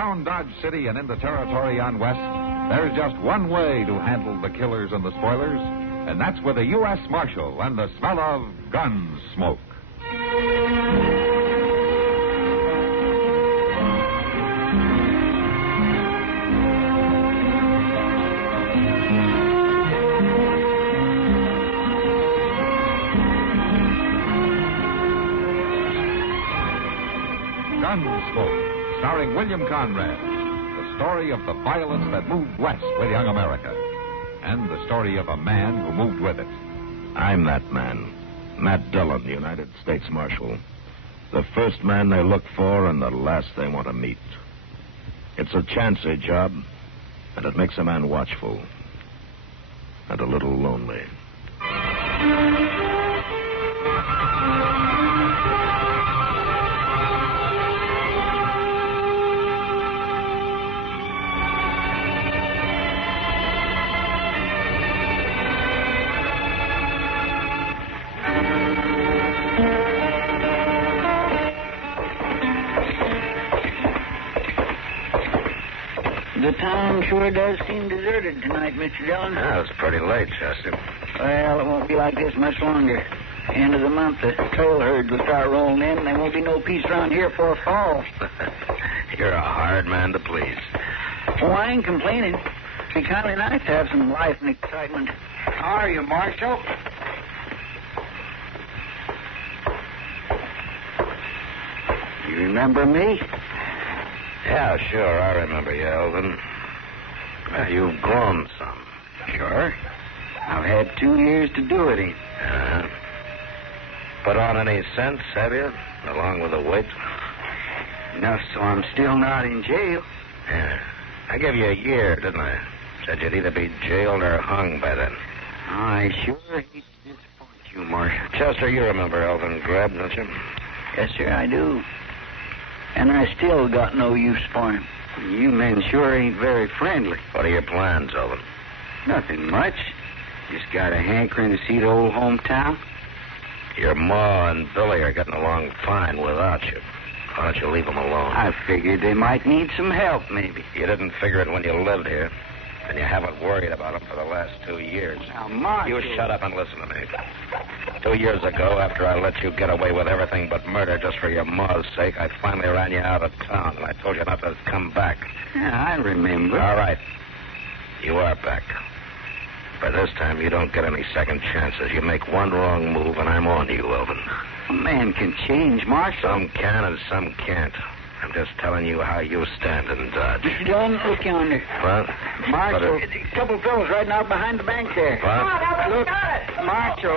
around Dodge City and into territory on west, there's just one way to handle the killers and the spoilers, and that's with a U.S. Marshal and the smell of Gunsmoke. Gunsmoke, starring William Conrad. The story of the violence that moved west with young America. And the story of a man who moved with it. I'm that man. Matt Dillon, United States Marshal. The first man they look for and the last they want to meet. It's a chancy job, and it makes a man watchful. And a little lonely. The town sure does seem deserted tonight, Mr. Dillon. Yeah, it's pretty late, Chester. Well, it won't be like this much longer. End of the month, the trail herds will start rolling in, and there won't be no peace around here for fall. You're a hard man to please. Oh, I ain't complaining. It'd be kind of nice to have some life and excitement. How are you, Marshal? You remember me? Yeah, sure, I remember you, Elvin. Well, you've grown some. Sure. I've had 2 years to do it. Put on any sense, have you? Along with the weight? Enough so I'm still not in jail. Yeah. I gave you a year, didn't I? Said you'd either be jailed or hung by then. I sure hate to disappoint you, Marshal. Chester, you remember Elvin Grebb, don't you? Yes, sir, I do. And I still got no use for him. You men sure ain't very friendly. What are your plans, Elvin? Nothing much. Just got a hankering to see the old hometown. Your Ma and Billy are getting along fine without you. Why don't you leave them alone? I figured they might need some help, maybe. You didn't figure it when you lived here. And you haven't worried about them for the last 2 years. Now, Marshal... You shut up and listen to me. 2 years ago, after I let you get away with everything but murder just for your ma's sake, I finally ran you out of town, and I told you not to come back. Yeah, I remember. All right. You are back. By this time, you don't get any second chances. You make one wrong move, and I'm on you, Elvin. A man can change, Marshal. Some can and some can't. I'm just telling you how you stand in Dodge. Mr. Dillon, look yonder. What? Marshal, a couple of fellows riding out behind the bank there. What? Look, Marshal.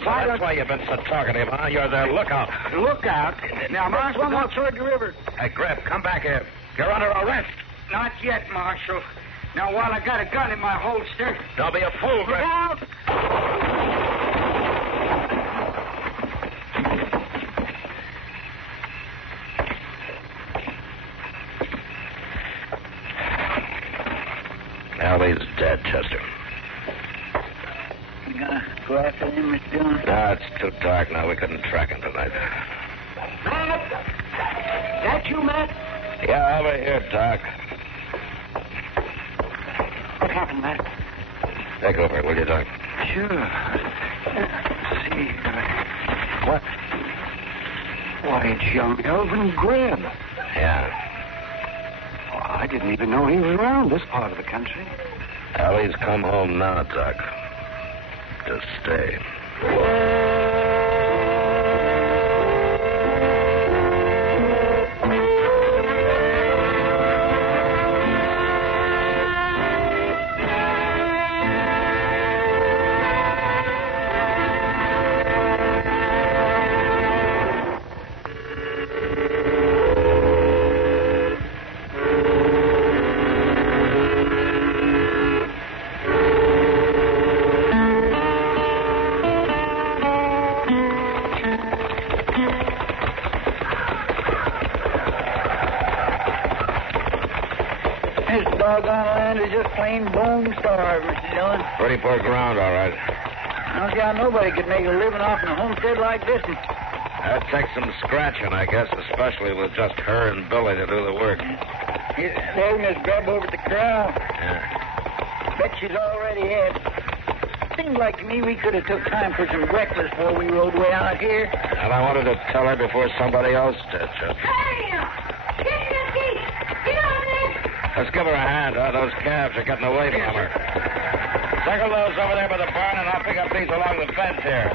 So that's why you've been so talkative, huh? You're their lookout. Lookout? Now, Marshal, one more toward the river. Hey, Grebb, come back here. You're under arrest. Not yet, Marshal. Now, while I got a gun in my holster... Don't be a fool, Grebb. Look out! Ellie's dead, Chester. You gonna go after him, Mr. Dillon? No, it's too dark now. We couldn't track him tonight. Matt! That you, Matt? Yeah, over here, Doc. What happened, Matt? Take over, will you, Doc? Sure. Let's see. What? Why, it's young Elvin Grebb. Yeah. I didn't even know he was around this part of the country. Ellie's come home now, Doc. To stay. This doggone land is just plain bone starved, Mr. Dillon. Pretty poor ground, all right. I don't see how nobody could make a living off in a homestead like this one. That takes some scratching, I guess, especially with just her and Billy to do the work. There's Miss Grebb over at the corral. Yeah. Bet she's already had. Seems like to me we could have took time for some breakfast before we rode way out here. And I wanted to tell her before somebody else did, Chester. Hey, get your feet. Get on there. Let's give her a hand. Those calves are getting away from her. Circle those over there by the barn, and I'll pick up these along the fence here.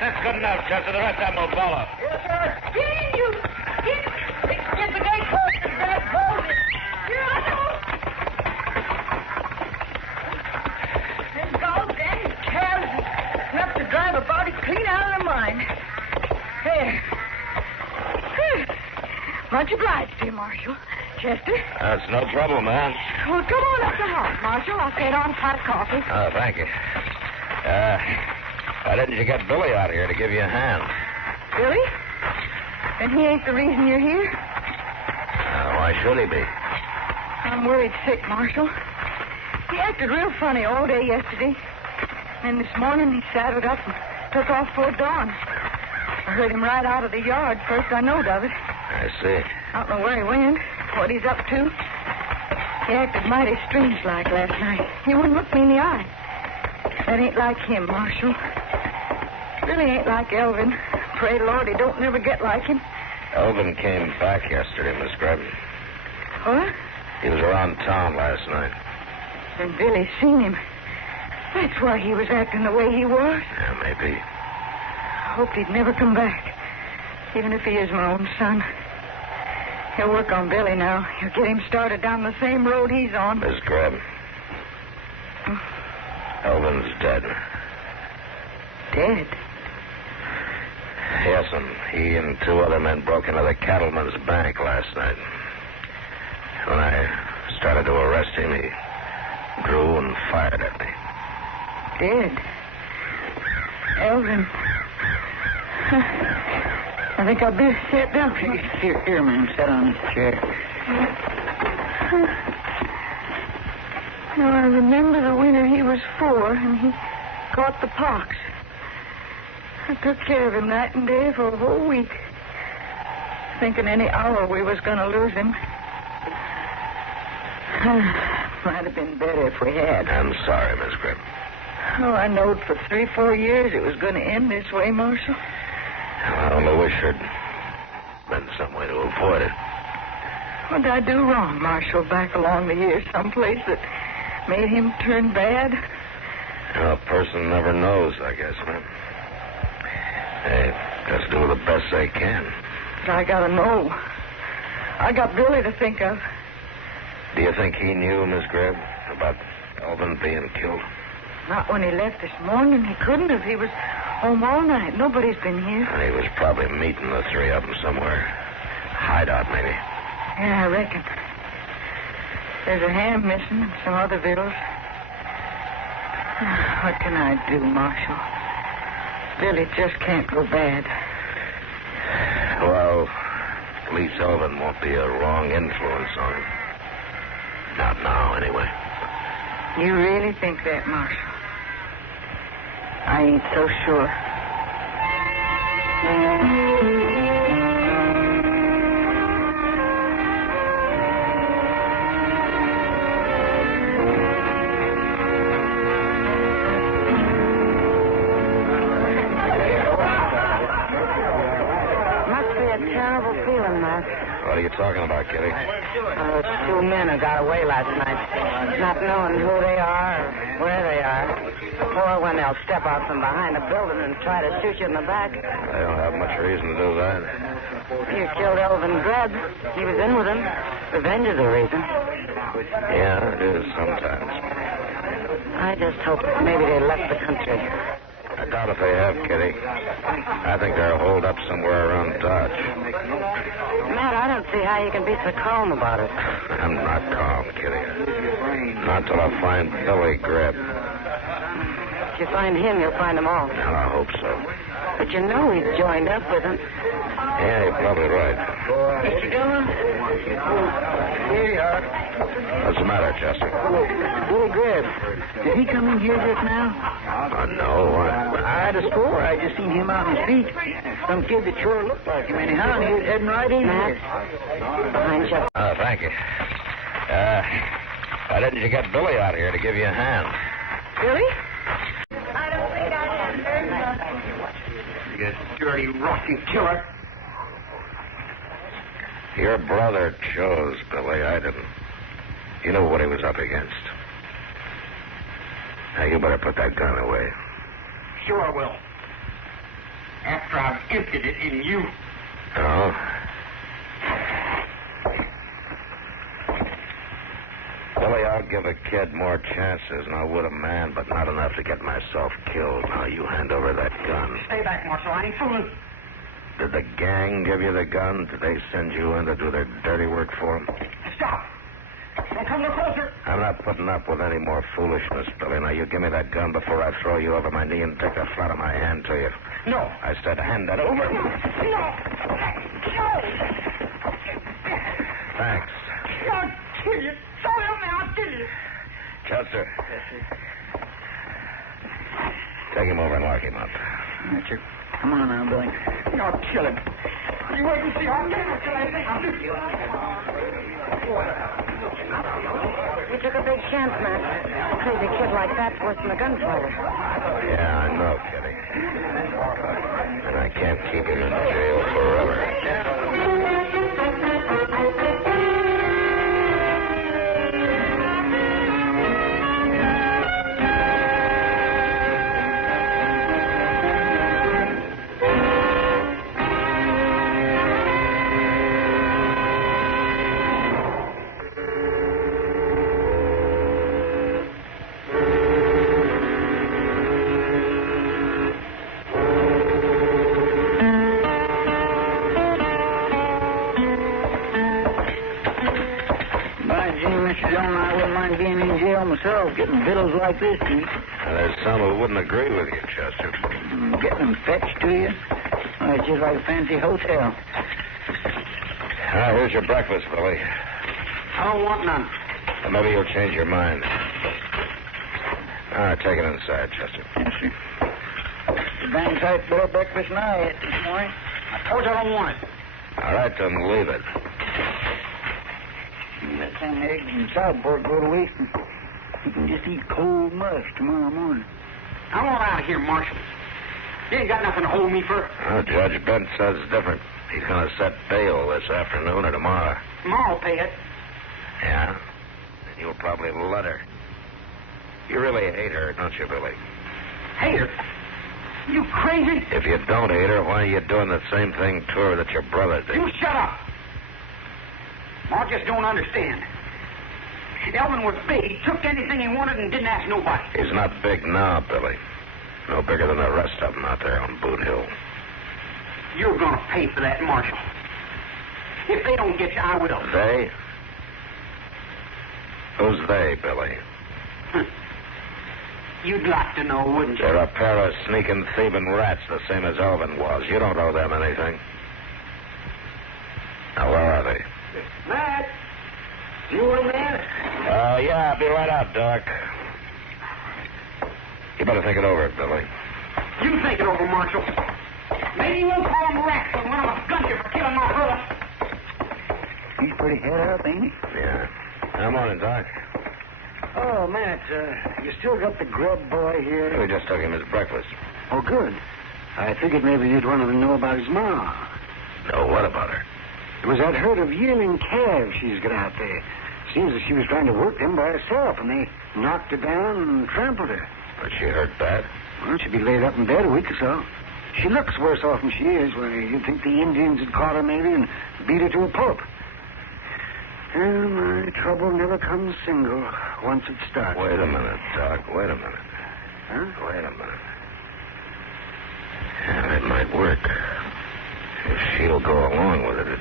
That's good enough, Chester. The rest of them will follow. Yes, sir. Get you. Get the gate closed and grab Boldy. Here I go. Them goddamn calves enough to drive a body clean out of their mind. There. Much obliged, dear Marshal. Chester? That's no trouble, man. Well, come on up the house, Marshal. I'll set on a pot of coffee. Oh, thank you. Why didn't you get Billy out here to give you a hand? Billy? And he ain't the reason you're here? Why should he be? I'm worried sick, Marshal. He acted real funny all day yesterday. And this morning he saddled up and took off for dawn. I heard him right out of the yard. First I knowed of it. I see. I don't know where he went, what he's up to. He acted mighty strange-like last night. He wouldn't look me in the eye. That ain't like him, Marshal. Really ain't like Elvin. Pray Lord he don't never get like him. Elvin came back yesterday, Miss Grebb. What? He was around town last night. And Billy seen him. That's why he was acting the way he was. Yeah, maybe. I hoped he'd never come back. Even if he is my own son. He'll work on Billy now. He'll get him started down the same road he's on. Miss Grebb. Elvin's dead. Dead? Yes, and he and two other men broke into the cattleman's bank last night. When I started to arrest him, he drew and fired at me. Dead? Elvin. I think I'll better sit down. Here, ma'am. Sit on this chair. Now, I remember the winter he was 4, and he caught the pox. I took care of him night and day for a whole week, thinking any hour we was going to lose him. Might have been better if we had. I'm sorry, Miss Grebb. Oh, I knowed for 3-4 years it was going to end this way, Marshal. I only wish there'd been some way to avoid it. What did I do wrong, Marshal, back along the years, someplace that made him turn bad? A person never knows, I guess, man. They just do the best they can. I gotta know. I got Billy to think of. Do you think he knew, Miss Grebb, about Elvin being killed? Not when he left this morning. He couldn't have. He was home all night. Nobody's been here. And he was probably meeting the three of them somewhere. Hideout, maybe. Yeah, I reckon. There's a ham missing and some other victuals. What can I do, Marshal? Billy just can't go bad. Well, at least Elvin won't be a wrong influence on him. Not now, anyway. You really think that, Marshal? I ain't so sure. What are you talking about, Kitty? Two men who got away last night, not knowing who they are or where they are. Or when they'll step out from behind a building and try to shoot you in the back. They don't have much reason to do that. You killed Elvin Grebb. He was in with him. Revenge is the reason. Yeah, it is sometimes. I just hope maybe they left the country. I doubt if they have, Kitty. I think they're holed up somewhere around Dodge. Matt, I don't see how you can be so calm about it. I'm not calm, Kitty. Not till I find Billy Grebb. If you find him, you'll find them all. Well, I hope so. But you know he's joined up with them. Yeah, you're probably right. Mr. Dillon? Here you are. What's the matter, Chester? Billy Grebb. Did he come in here just now? No. I had a score. I just seen him out on the street. Some kid that sure looked like him anyhow, and he was heading right in here. Behind you. Oh, thank you. Why didn't you get Billy out here to give you a hand? Billy? I don't think I am, You dirty, rotten killer. Your brother chose, Billy. I didn't. You knew what he was up against. Now, you better put that gun away. Sure I will. After I've emptied it in you. Oh? Billy, I'll give a kid more chances than I would a man, but not enough to get myself killed. Now, you hand over that gun. Stay back, Marshal. I ain't fooling. Did the gang give you the gun? Did they send you in to do their dirty work for them? Stop. Don't come no closer. I'm not putting up with any more foolishness, Billy. Now, you give me that gun before I throw you over my knee and take the flat of my hand to you. No. I said hand that over. No. Thanks. I'll kill you. So help me, I'll kill you. Chester. Take him over and lock him up. Right, sir. Come on now, Billy. I'll kill him. You wait and see. I'll kill him until I think I'll do you. You took a big chance, Matt. A crazy kid like that's worse than a gunfighter. Yeah, I know, Kitty. And I can't keep him in jail forever. Myself, getting victuals like this to eat. There's some who wouldn't agree with you, Chester. Getting them fetched to you? Well, it's just like a fancy hotel. Here's your breakfast, Billy. I don't want none. Well, maybe you'll change your mind. All right, take it inside, Chester. Yes, sir. It's a dang sight better breakfast than I ate this morning. I told you I don't want it. All right, then leave it. Let them eggs and sideboard go to waste. You can just eat cold mush tomorrow morning. I want out of here, Marshal. You ain't got nothing to hold me for. Well, Judge Bent says different. He's going to set bail this afternoon or tomorrow. Tomorrow, pay it. Yeah? And you'll probably let her. You really hate her, don't you, Billy? Hate her? You crazy? If you don't hate her, why are you doing the same thing to her that your brother did? You shut up. I just don't understand. Elvin was big. He took anything he wanted and didn't ask nobody. He's not big now, Billy. No bigger than the rest of them out there on Boot Hill. You're going to pay for that, Marshal. If they don't get you, I will. They? Who's they, Billy? You'd like to know, wouldn't you? They're a pair of sneaking, thieving rats, the same as Elvin was. You don't owe them anything. Now, where are they? Matt! You in there? Yeah, I'll be right out, Doc. You better think it over, Billy. You think it over, Marshal. Maybe you won't call him rats, but when I'm a gun you for killing my brother. He's pretty head up, ain't he? Yeah. Good morning, Doc. Oh, Matt, you still got the Grebb boy here? We just took him his breakfast. Oh, good. I figured maybe you'd want to know about his ma. No, what about her? It was that herd of yearling calves she's got out there. Seems as she was trying to work them by herself, and they knocked her down and trampled her. Was she hurt bad? Well, she'd be laid up in bed a week or so. She looks worse off than she is. Well, you'd think the Indians had caught her maybe and beat her to a pulp. Well, my trouble never comes single once it starts. Wait a minute, Doc. Wait a minute. Huh? Wait a minute. Yeah, it might work. If she'll go along with it,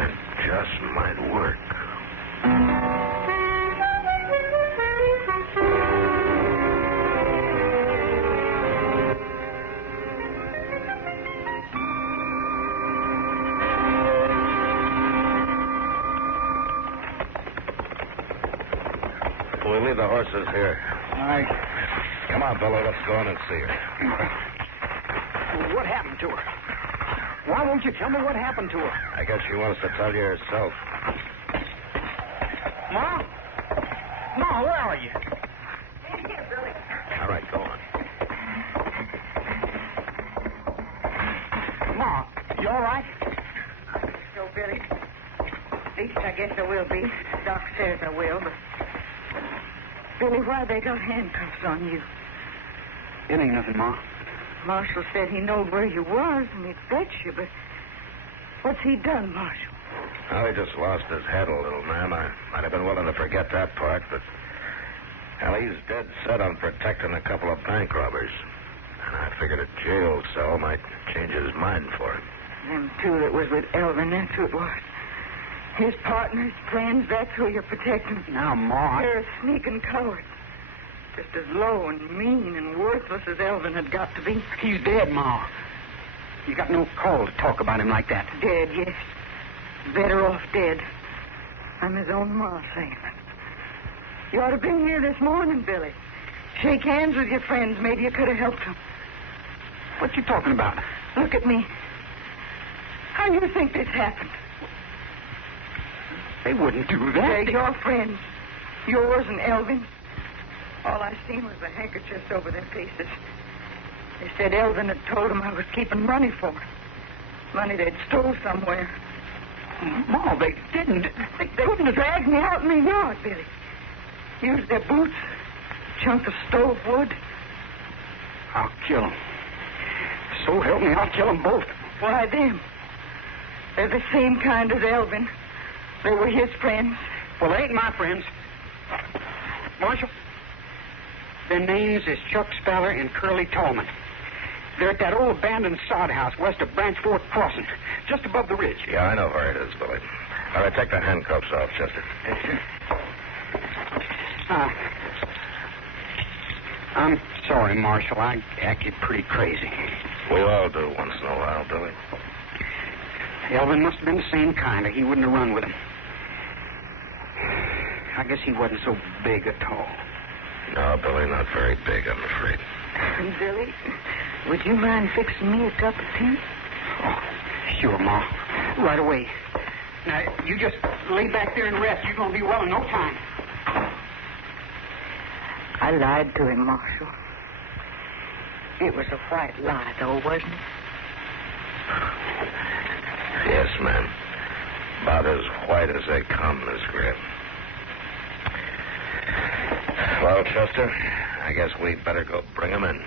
it just might work. we'll leave the horses here. All right. Come on, Billy, let's go in and see her. What happened to her? Why won't you tell me what happened to her? I guess she wants to tell you herself. Ma? Ma, where are you? In here, Billy. All right, go on. Ma, you all right? I think so, Billy. At least I guess I will be. Doc says I will, but... Billy, why they got handcuffs on you? It ain't nothing, Ma. Marshal said he knowed where you was and he'd fetch you, but what's he done, Marshal? Oh, he just lost his head a little, ma'am. I might have been willing to forget that part, but... Well, he's dead set on protecting a couple of bank robbers. And I figured a jail cell might change his mind for him. Them two that was with Elvin, that's who it was. His partners, friends, that's who you're protecting. Now, Ma... They're a sneaking coward. Just as low and mean and worthless as Elvin had got to be. He's dead, Ma. You got no call to talk about him like that. Dead, yes. Better off dead. I'm his own ma saying it. You ought to have been here this morning, Billy. Shake hands with your friends. Maybe you could have helped them. What you talking about? Look at me. How do you think this happened? They wouldn't do that. They're your friends. Yours and Elvin's. All I seen was the handkerchiefs over their faces. They said Elvin had told them I was keeping money for them. Money they'd stole somewhere. Ma, they didn't. They wouldn't have dragged me out in the yard, Billy. Used their boots, a chunk of stove wood. I'll kill them. So help me, I'll kill them both. Why, them? They're the same kind as Elvin. They were his friends. Well, they ain't my friends. Marshal, their names is Chuck Speller and Curly Tallman. They're at that old abandoned sod house west of Branch Fort Crossing, just above the ridge. Yeah, I know where it is, Billy. All right, take the handcuffs off, Chester. Yes, sir. I'm sorry, Marshal. I acted pretty crazy. We all do once in a while, Billy. Elvin must have been the same kind, or he wouldn't have run with him. I guess he wasn't so big at all. No, Billy, not very big, I'm afraid. Billy, would you mind fixing me a cup of tea? Oh, sure, Ma. Right away. Now, you just lay back there and rest. You're going to be well in no time. I lied to him, Marshal. It was a white lie, though, wasn't it? Yes, ma'am. About as white as they come, Miss Grebb. Well, Chester, I guess we'd better go bring him in.